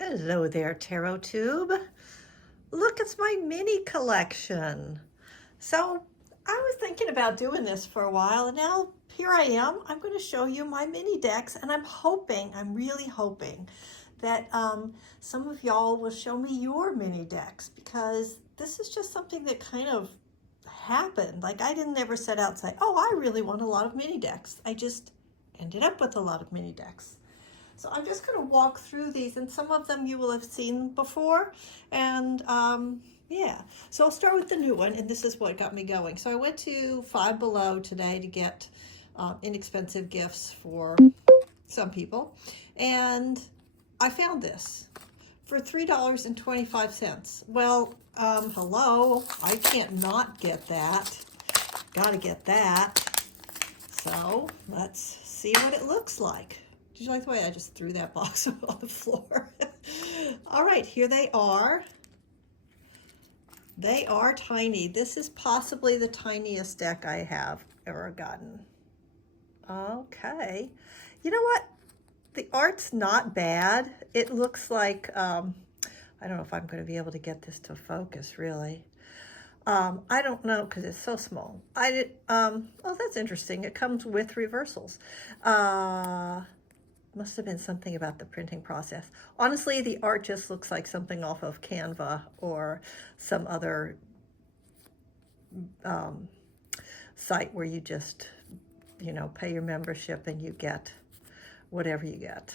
Hello there, Tarot Tube. Look, it's my mini collection. So I was thinking about doing this for a while, and now here I am. I'm going to show you my mini decks, and I'm really hoping that some of y'all will show me your mini decks, because this is just something that kind of happened. Like, I didn't ever set out and say, oh, I really want a lot of mini decks. I just ended up with a lot of mini decks. So I'm just going to walk through these, and some of them you will have seen before. And yeah, so I'll start with the new one, and this is what got me going. So I went to Five Below today to get inexpensive gifts for some people, and I found this for $3.25. Well, hello, I can't not get that. Gotta get that. So let's see what it looks like. Did you like the way I just threw that box on the floor? All right, here they are. They are tiny. This is possibly the tiniest deck I have ever gotten. Okay. You know what? The art's not bad. It looks like, I don't know if I'm going to be able to get this to focus, really. I don't know, because it's so small. Oh, that's interesting. It comes with reversals. Must have been something about the printing process. Honestly, the art just looks like something off of Canva or some other site where you just, pay your membership and you get whatever you get.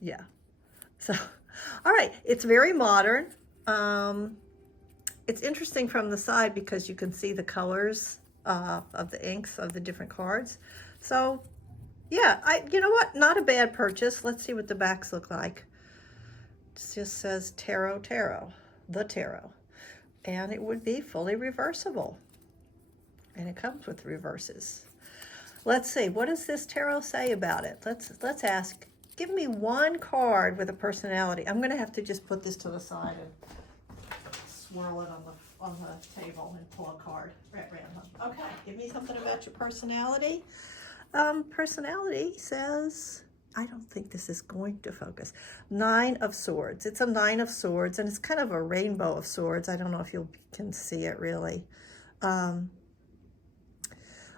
Yeah. So, all right. It's very modern. It's interesting from the side because you can see the colors of the inks of the different cards. So, yeah, you know what? Not a bad purchase. Let's see what the backs look like. It just says Tarot, the Tarot. And it would be fully reversible. And it comes with reverses. Let's see, what does this tarot say about it? Let's ask. Give me one card with a personality. I'm going to have to just put this to the side and swirl it on the table and pull a card at random. Okay, give me something about your personality. Personality says, I don't think this is going to focus. Nine of Swords. It's a Nine of Swords, and it's kind of a rainbow of swords. I don't know if you can see it really. All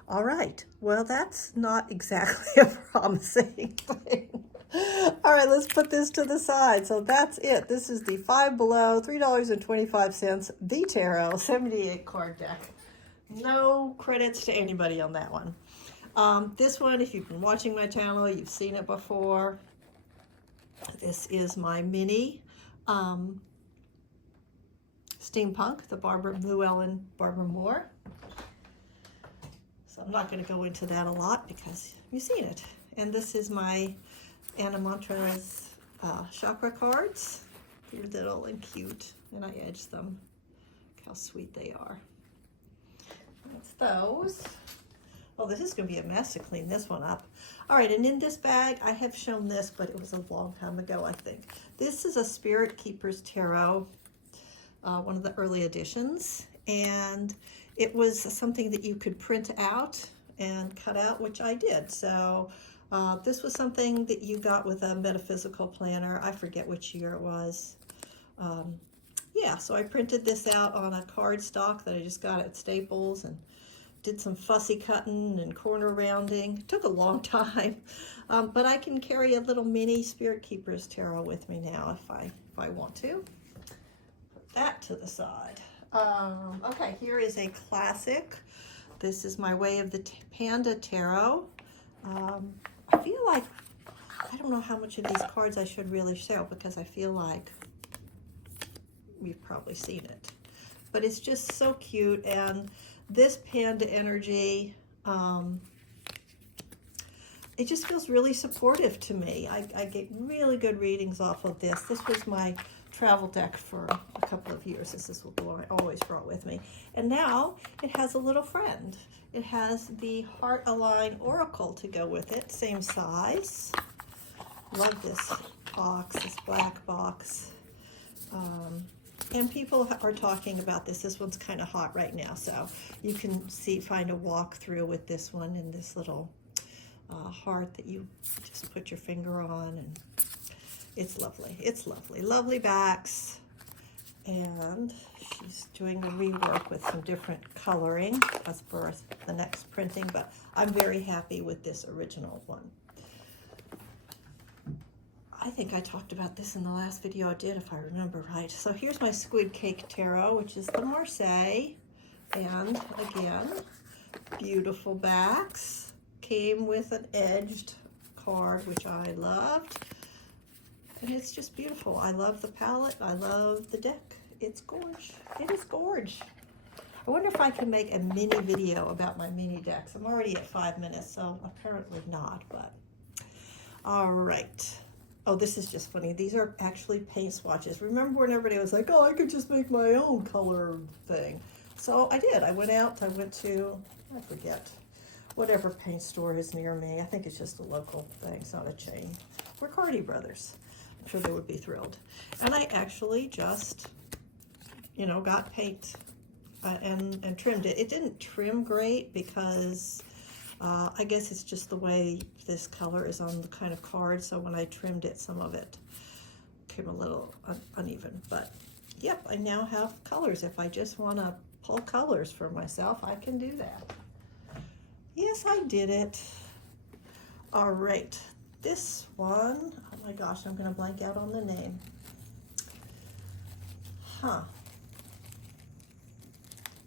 right. Well, that's not exactly a promising thing. All right, let's put this to the side. So that's it. This is the Five Below, $3.25, the Tarot, 78 card deck. No credits to anybody on that one. This one, if you've been watching my channel, you've seen it before. This is my mini steampunk, the Llewellyn Barbara Moore. So I'm not going to go into that a lot because you've seen it. And this is my Anna Montrez chakra cards. They're little and cute, and I edged them. Look how sweet they are. That's those. Oh, this is going to be a mess to clean this one up. All right, and in this bag, I have shown this, but it was a long time ago, I think. This is a Spirit Keepers Tarot, one of the early editions, and it was something that you could print out and cut out, which I did. So this was something that you got with a metaphysical planner. I forget which year it was. Yeah, so I printed this out on a cardstock that I just got at Staples and did some fussy cutting and corner rounding. It took a long time, but I can carry a little mini Spirit Keepers Tarot with me now if I want to. Put that to the side. Okay, here is a classic. This is my Way of the Panda Tarot. I feel like, I don't know how much of these cards I should really show because I feel like you've probably seen it. But it's just so cute, and this panda energy, it just feels really supportive to me. I get really good readings off of this. This was my travel deck for a couple of years. This is the one I always brought with me. And now it has a little friend. It has the Heart Align Oracle to go with it, same size. Love this box, this black box. And people are talking about this. This one's kind of hot right now, so you can find a walkthrough with this one and this little heart that you just put your finger on. And It's lovely. It's lovely. Lovely backs. And she's doing a rework with some different coloring as for the next printing, but I'm very happy with this original one. I think I talked about this in the last video I did, if I remember right. So here's my Squid Cake Tarot, which is the Marseille. And again, beautiful backs. Came with an edged card, which I loved. And it's just beautiful. I love the palette. I love the deck. It's gorge. It is gorge. I wonder if I can make a mini video about my mini decks. I'm already at 5 minutes, so apparently not, but all right. Oh, this is just funny. These are actually paint swatches. Remember when everybody was like, oh, I could just make my own color thing. So I did. I went to, I forget, whatever paint store is near me. I think it's just a local thing. It's not a chain. Riccardi Brothers. I'm sure they would be thrilled. And I actually just, you know, got paint and trimmed it. It didn't trim great because I guess it's just the way this color is on the kind of card. So when I trimmed it, some of it came a little uneven. But yep, I now have colors. If I just want to pull colors for myself, I can do that. Yes, I did it. All right, this one, oh my gosh, I'm gonna blank out on the name.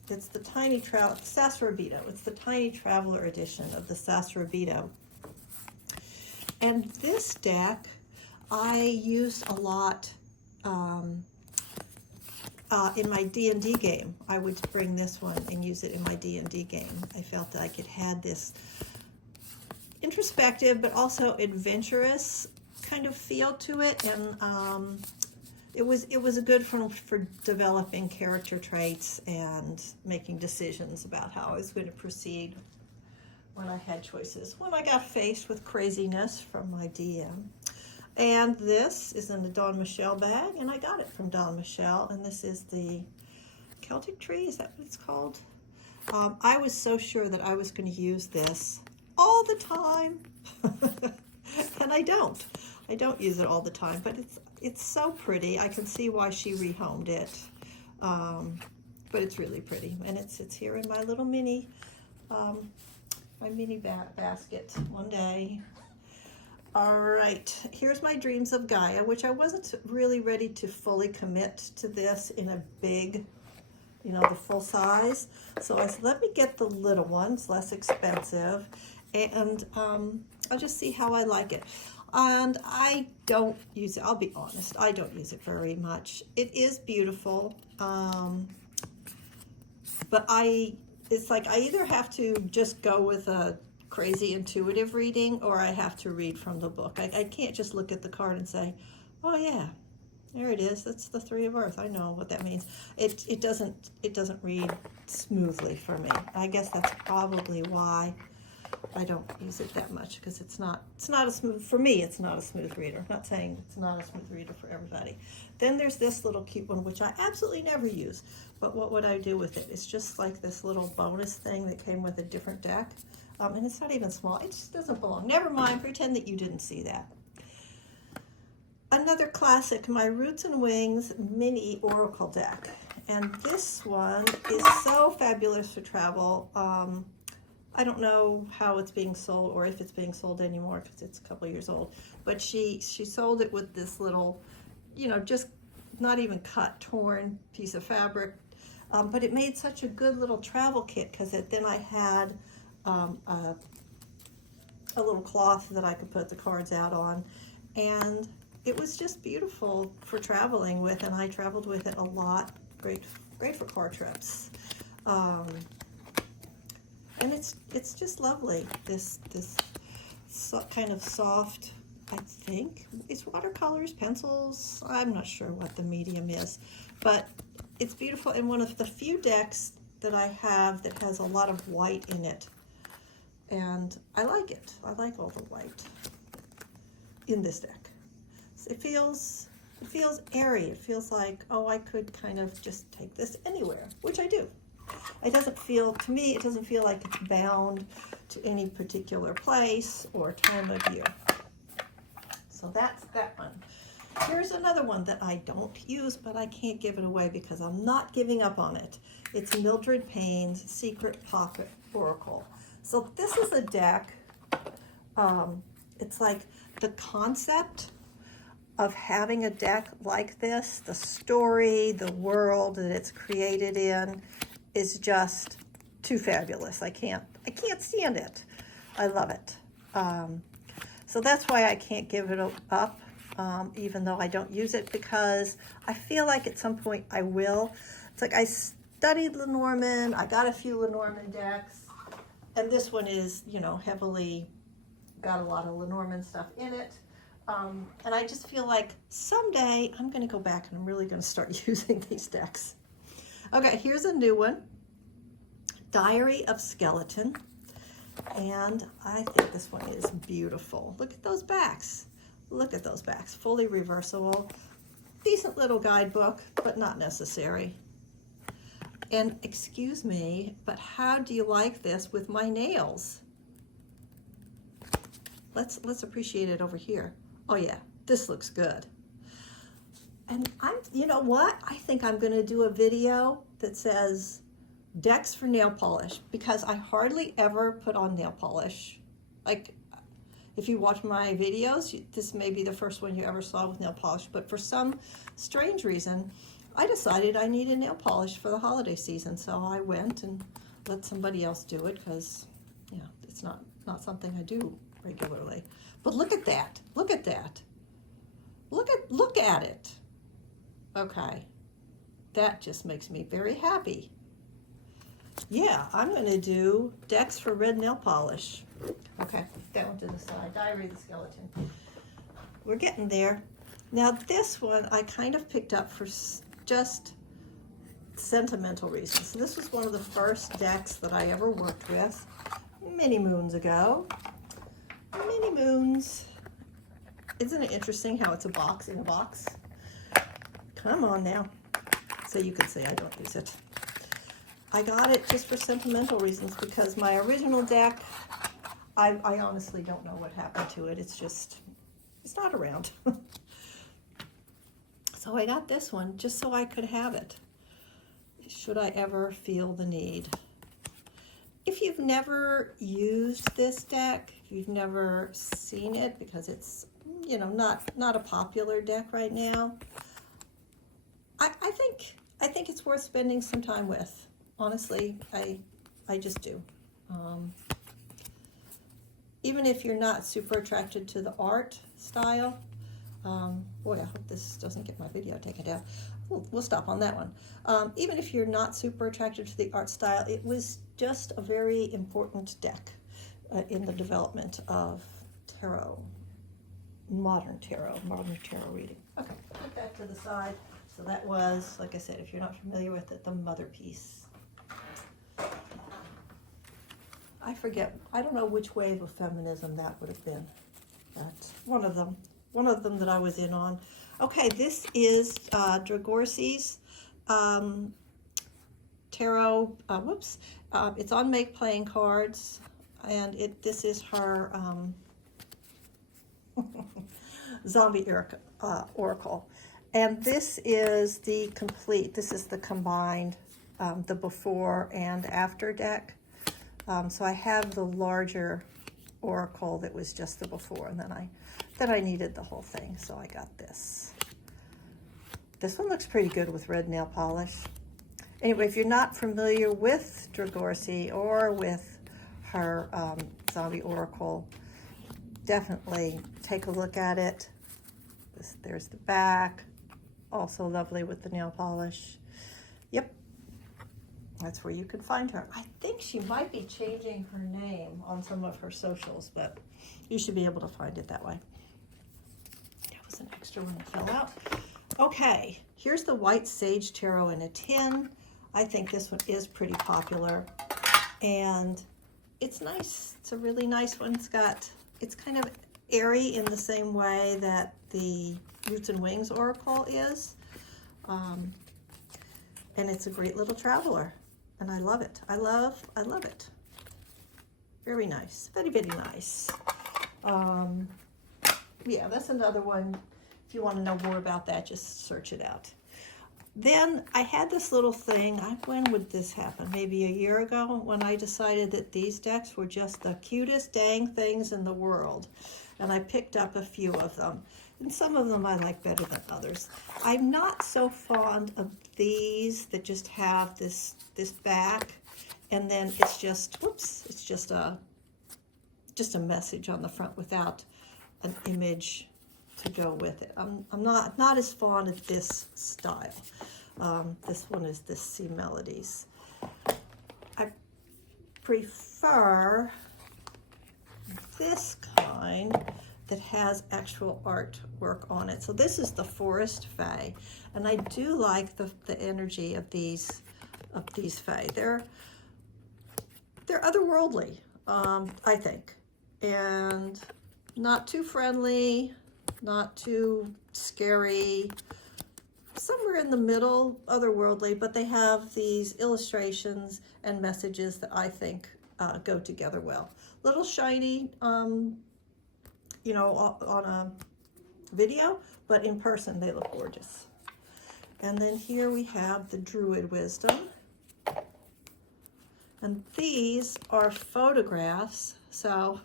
It's the Tiny Sassorabito. It's the Tiny Traveler edition of the Sassorabito. And this deck I used a lot in my D&D game. I would bring this one and use it in my D&D game. I felt like it had this introspective but also adventurous kind of feel to it, and it was a good for developing character traits and making decisions about how I was going to proceed when I had choices, when I got faced with craziness from my DM. And this is in the Don Michel bag, and I got it from Don Michel, and this is the Celtic Tree, is that what it's called? I was so sure that I was going to use this all the time, and I don't use it all the time, but it's so pretty. I can see why she rehomed it, but it's really pretty, and it sits here in my little mini, basket one day. All right, here's my Dreams of Gaia, which I wasn't really ready to fully commit to this in a big, you know, the full size. So I said, let me get the little ones, less expensive, and I'll just see how I like it. And I don't use it, I'll be honest, I don't use it very much. It is beautiful, but it's like I either have to just go with a crazy intuitive reading, or I have to read from the book. I can't just look at the card and say, oh yeah, there it is, that's the Three of Earth, I know what that means. It doesn't read smoothly for me. I guess that's probably why I don't use it that much, because it's not a smooth, for me it's not a smooth reader. I'm not saying it's not a smooth reader for everybody. Then there's this little cute one, which I absolutely never use, but what would I do with it? It's just like this little bonus thing that came with a different deck. And it's not even small. It just doesn't belong. Never mind. Pretend that you didn't see that. Another classic, my Roots and Wings mini Oracle deck. And this one is so fabulous for travel. I don't know how it's being sold or if it's being sold anymore because it's a couple years old. But she sold it with this little, you know, just not even cut, torn piece of fabric. But it made such a good little travel kit because then I had a little cloth that I could put the cards out on, and it was just beautiful for traveling with, and I traveled with it a lot. Great for car trips, and it's just lovely. This kind of soft, I think it's watercolors, pencils, I'm not sure what the medium is, but it's beautiful, and one of the few decks that I have that has a lot of white in it. And I like it. I like all the white in this deck. It feels airy. It feels like, oh, I could kind of just take this anywhere, which I do. It doesn't feel, to me, it doesn't feel like it's bound to any particular place or time of year. So that's that one. here's another one that I don't use, but I can't give it away because I'm not giving up on it. It's Mildred Payne's Secret Pocket Oracle. So this is a deck. It's like the concept of having a deck like this, the story, the world that it's created in is just too fabulous. I can't stand it. I love it. So that's why I can't give it up, even though I don't use it, because I feel like at some point I will. It's like I studied Lenormand, I got a few Lenormand decks, and this one is, you know, heavily got a lot of Lenormand stuff in it. And I just feel like someday I'm going to go back and I'm really going to start using these decks. Okay, here's a new one, Diary of Skeleton. And I think this one is beautiful. Look at those backs. Look at those backs, fully reversible. Decent little guidebook, but not necessary. And excuse me, but how do you like this with my nails? Let's appreciate it over here. Oh yeah, this looks good. And you know what? I think I'm gonna do a video that says decks for nail polish, because I hardly ever put on nail polish. Like, if you watch my videos, this may be the first one you ever saw with nail polish, but for some strange reason, I decided I needed nail polish for the holiday season, so I went and let somebody else do it, because, you know, it's not something I do regularly. But look at that. Look at that. Look at it. Okay. That just makes me very happy. Yeah, I'm going to do decks for red nail polish. Okay, that one to the side. Diary of the Skeleton. We're getting there. Now this one I kind of picked up for just sentimental reasons. So this was one of the first decks that I ever worked with many moons ago. Many moons. Isn't it interesting how it's a box in a box? Come on now. So you could say I don't use it. I got it just for sentimental reasons, because my original deck, I honestly don't know what happened to it. It's not around. So I got this one just so I could have it, should I ever feel the need. If you've never used this deck, if you've never seen it, because it's, you know, not a popular deck right now, I think it's worth spending some time with. Honestly, I just do. Even if you're not super attracted to the art style, boy, I hope this doesn't get my video taken down. We'll stop on that one. Even if you're not super attracted to the art style, it was just a very important deck in the development of tarot, modern tarot reading. Okay, put that to the side. So that was, like I said, if you're not familiar with it, the mother piece. I forget, I don't know which wave of feminism that would have been. That's one of them that I was in on. Okay, this is Dragorsi's tarot, it's on Make Playing Cards, and this is her Zombie Oracle. And this is the complete, this is the combined, the before and after deck. So I have the larger oracle that was just the before, and then I needed the whole thing, so I got this. This one looks pretty good with red nail polish. Anyway, if you're not familiar with Dragorsi or with her Zombie Oracle, definitely take a look at it. There's the back, also lovely with the nail polish. Yep. That's where you can find her. I think she might be changing her name on some of her socials, but you should be able to find it that way. That was an extra one that fell out. Okay, here's the White Sage Tarot in a tin. I think this one is pretty popular, and it's nice. It's a really nice one. It's kind of airy in the same way that the Roots and Wings Oracle is, and it's a great little traveler. And I love it. I love it. Very nice. Very, very nice. Yeah, that's another one. If you want to know more about that, just search it out. Then I had this little thing, when would this happen? Maybe a year ago, when I decided that these decks were just the cutest dang things in the world. And I picked up a few of them. And some of them I like better than others. I'm not so fond of these that just have this back, and then it's just, whoops, it's just a message on the front without an image to go with it. I'm not as fond of this style. This one is the Sea Melodies. I prefer this kind that has actual artwork on it. So this is the Forest Fae, and I do like the energy of these Fae. They're otherworldly, I think, and not too friendly, not too scary, somewhere in the middle, otherworldly, but they have these illustrations and messages that I think go together well. Little shiny, you know, on a video, but in person they look gorgeous. And then here we have the Druid Wisdom. And these are photographs. So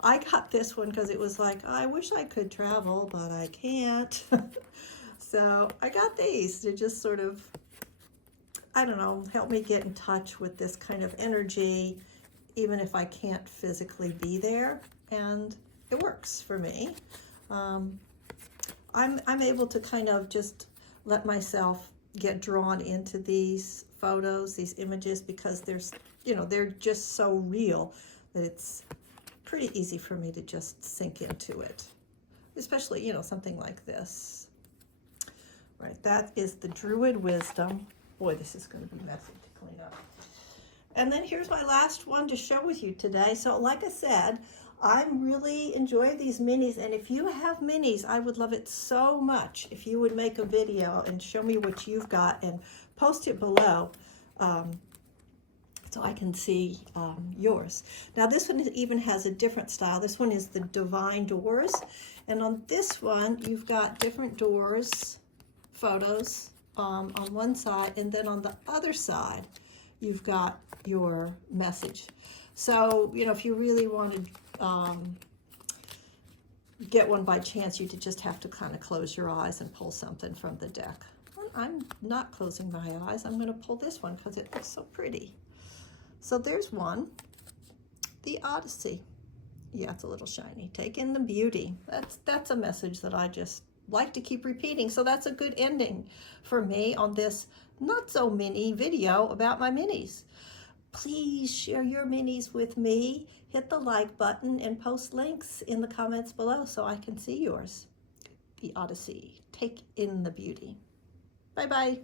I got this one because it was like, I wish I could travel, but I can't. So I got these to just sort of, I don't know, help me get in touch with this kind of energy, even if I can't physically be there. And it works for me. I'm able to kind of just let myself get drawn into these photos, these images, because there's, you know, they're just so real that it's pretty easy for me to just sink into it. Especially, you know, something like this. Right, that is the Druid Wisdom. Boy, this is going to be messy to clean up. And then here's my last one to share with you today. So like I said, I'm really enjoying these minis, and if you have minis, I would love it so much if you would make a video and show me what you've got and post it below so I can see yours. Now this one even has a different style. This one is the Divine Doors, and on this one you've got different doors photos on one side, and then on the other side you've got your message. So, you know, if you really want to get one by chance, you just have to kind of close your eyes and pull something from the deck. I'm not closing my eyes. I'm going to pull this one because it looks so pretty. So there's one, the Odyssey. Yeah, it's a little shiny. Take in the beauty. That's a message that I just like to keep repeating. So that's a good ending for me on this not so mini video about my minis. Please share your minis with me. Hit the like button and post links in the comments below so I can see yours. The Odyssey. Take in the beauty. Bye-bye.